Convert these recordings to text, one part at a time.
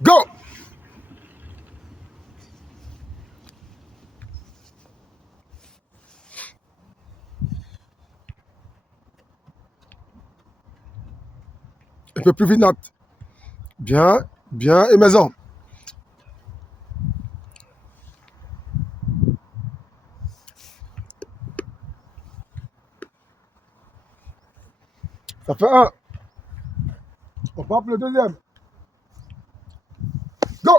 Go! Un peu plus vite, Nat. Bien, bien, et maison. Ça fait un. On part pour le deuxième. Go!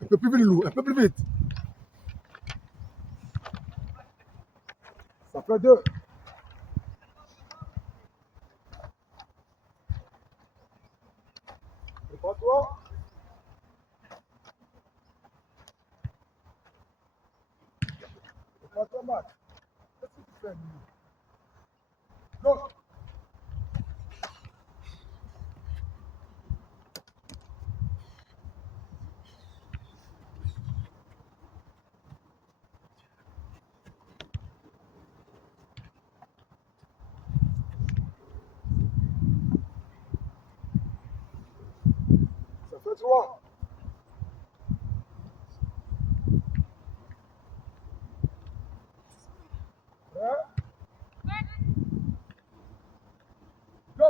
Un peu plus vite, Loulou, un peu plus vite. Ça fait deux. Prépare-toi. Prépare-toi, Max. Qu'est-ce que tu fais, Loulou? Go! Ça fait trois. Prêt? Go!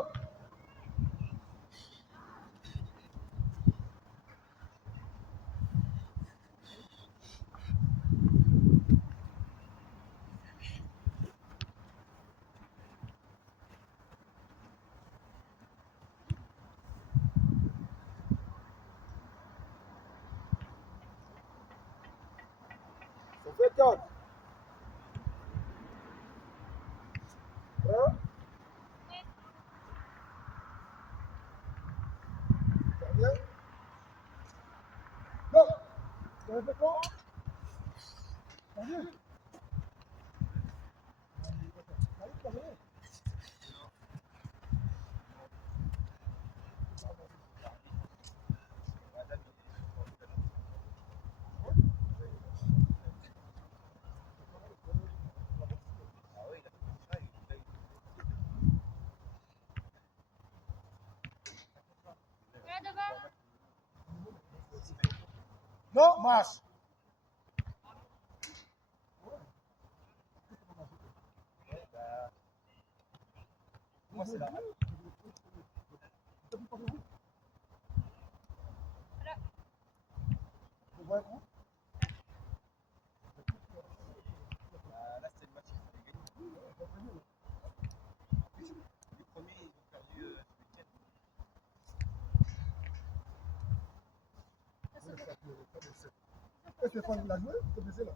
Ça fait quatre. Prêt? Dernier. Go! Ça fait quoi? Dernier. Non, marche. Moi, c'est là. Là, c'est le match qu'il fallait gagner. Les premiers, ils ont perdu ce week-end. Stéphane l'a joué, c'est blessé là.